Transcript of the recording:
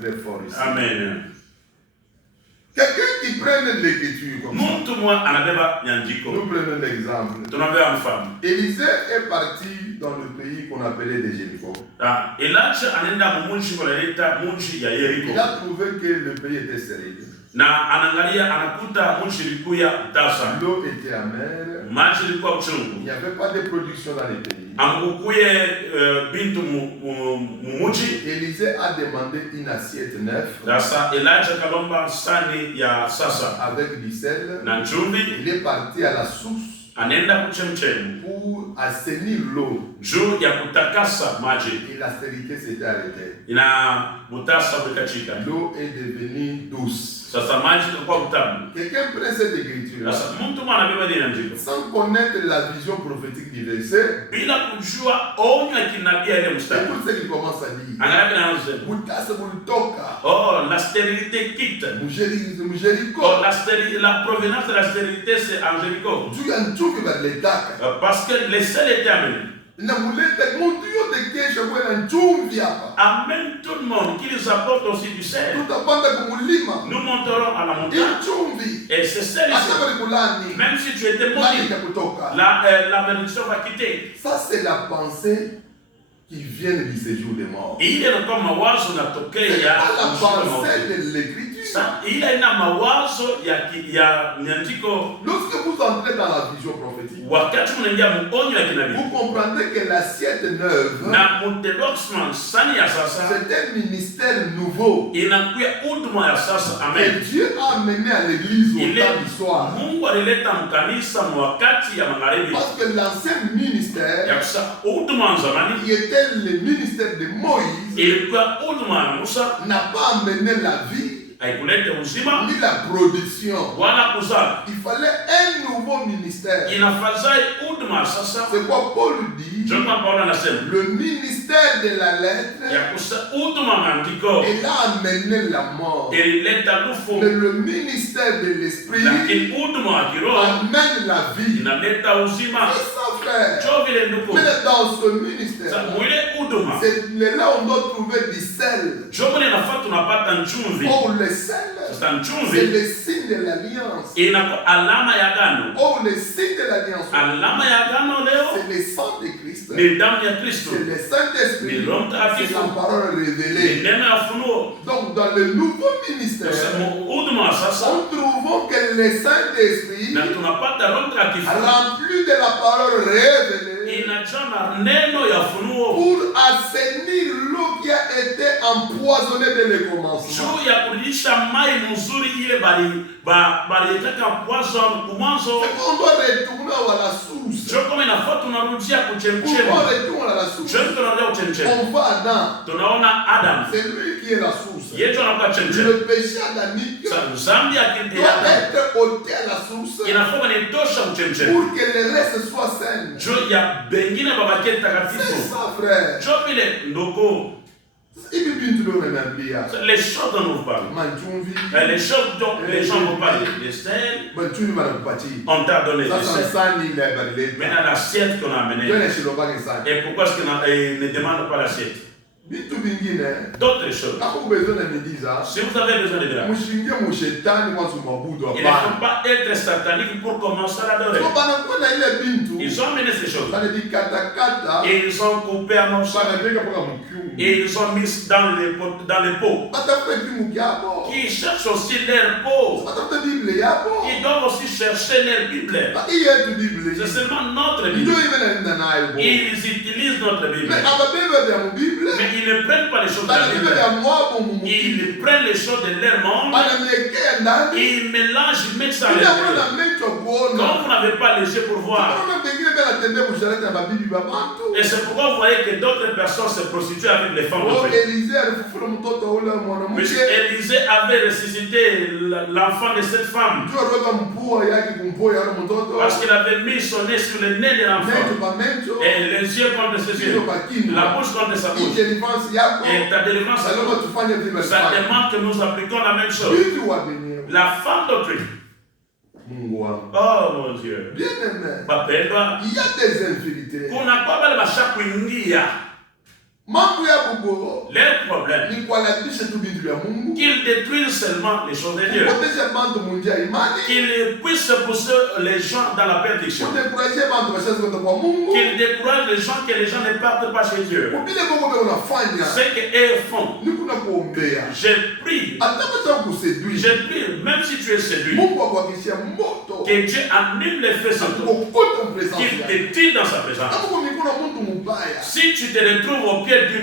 très fort ici. Amen. Quelqu'un qui prenne l'écriture comme ça. Nous prenons l'exemple. Élisée est parti dans le pays qu'on appelait des Jéricho. Il a trouvé que le pays était stérile. L'eau était amère. Il n'y avait pas de production dans les pays. Élisée a demandé une assiette neuve avec du sel. Il est parti à la source pour assainir l'eau. Et la stérilité s'était arrêtée. L'eau est devenue douce. Quelqu'un prend cette écriture sans connaître la vision prophétique du verset. Écoute ce qu'il commence à dire. Oh, la stérilité quitte. Oh, la provenance de la stérilité, c'est en Jéricho. Parce que le sel était amené. Amène tout le monde qui nous apporte aussi du sel. Nous monterons à la montagne. Et c'est sel ici. Même si tu étais maudit, la bénédiction va quitter. Ça, c'est la pensée qui vient du séjour des morts. C'est pas la pensée de l'écriture. Lorsque vous entrez dans la vision prophétique, vous comprendrez que l'assiette neuve, c'est un ministère nouveau que Dieu a amené à l'église au temps du soir. Parce que l'ancien ministère, qui était le ministère de Moïse, n'a pas amené la vie ni la production. Il fallait un nouveau ministère. C'est quoi Paul dit? Le ministère de la lettre, il a amené la mort. Mais le ministère de l'esprit amène la vie. C'est ça, frère. Mais dans ce ministère, c'est là où on doit trouver du sel. Oh, le sel, c'est le signe de l'alliance. Oh, le signe de l'alliance, c'est le sang de Christ. C'est le Saint-Esprit. C'est la parole révélée. Donc, dans le nouveau ministère, on trouve que le Saint-Esprit, rempli de la parole révélée, pour assainir l'eau qui a été empoisonnée dès le commencement. On doit retourner à la source. On doit retourner à la source. On voit Adam. C'est lui qui est la source. Le péché adamique doit être ôté à la source pour que le reste soit sain. C'est ça, frère. Les choses dont nous parlons, les choses dont les gens vont parler, les sel, on t'a donné les sel. Maintenant, l'assiette qu'on a amenée. Et pourquoi est-ce qu'on ne demande pas l'assiette? D'autres choses. Si vous avez besoin de grâce, il ne faut pas être satanique pour commencer à l'adorer. Ils ont mené ces choses. Et ils ont coupé un morceau. Et ils ont mis dans les pots. Qui cherchent aussi leur pot. Ils doivent aussi chercher leur Bible. C'est seulement notre Bible. Ils utilisent notre Bible. Mais ils ne prennent pas les choses de la Bible. Ils prennent les choses de leur monde. Ils mélangent, ils mettent ça à l'intérieur. Quand vous n'avez pas les yeux pour voir. Et c'est pourquoi vous voyez que d'autres personnes se prostituent avec les femmes. Élisée avait ressuscité l'enfant de cette femme. Parce qu'il avait mis son nez sur le nez de l'enfant. Et les yeux contre ses yeux. La bouche contre sa bouche. Et ta délivrance, ça demande que nous appliquons la même chose. La femme doctrine. Oh mon Dieu. Bien-aimé. Il y a des infidélités. Leur problème, qu'ils détruisent seulement les choses de Dieu. Qu'ils puissent pousser les gens dans la perdition. Qu'ils découragent les gens que les gens ne partent pas chez Dieu. Ce qu'eux font. Je prie, même si tu es séduit, que Dieu annule les faits sur toi, qu'il te tire dans sa présence. Si tu te retrouves au pied du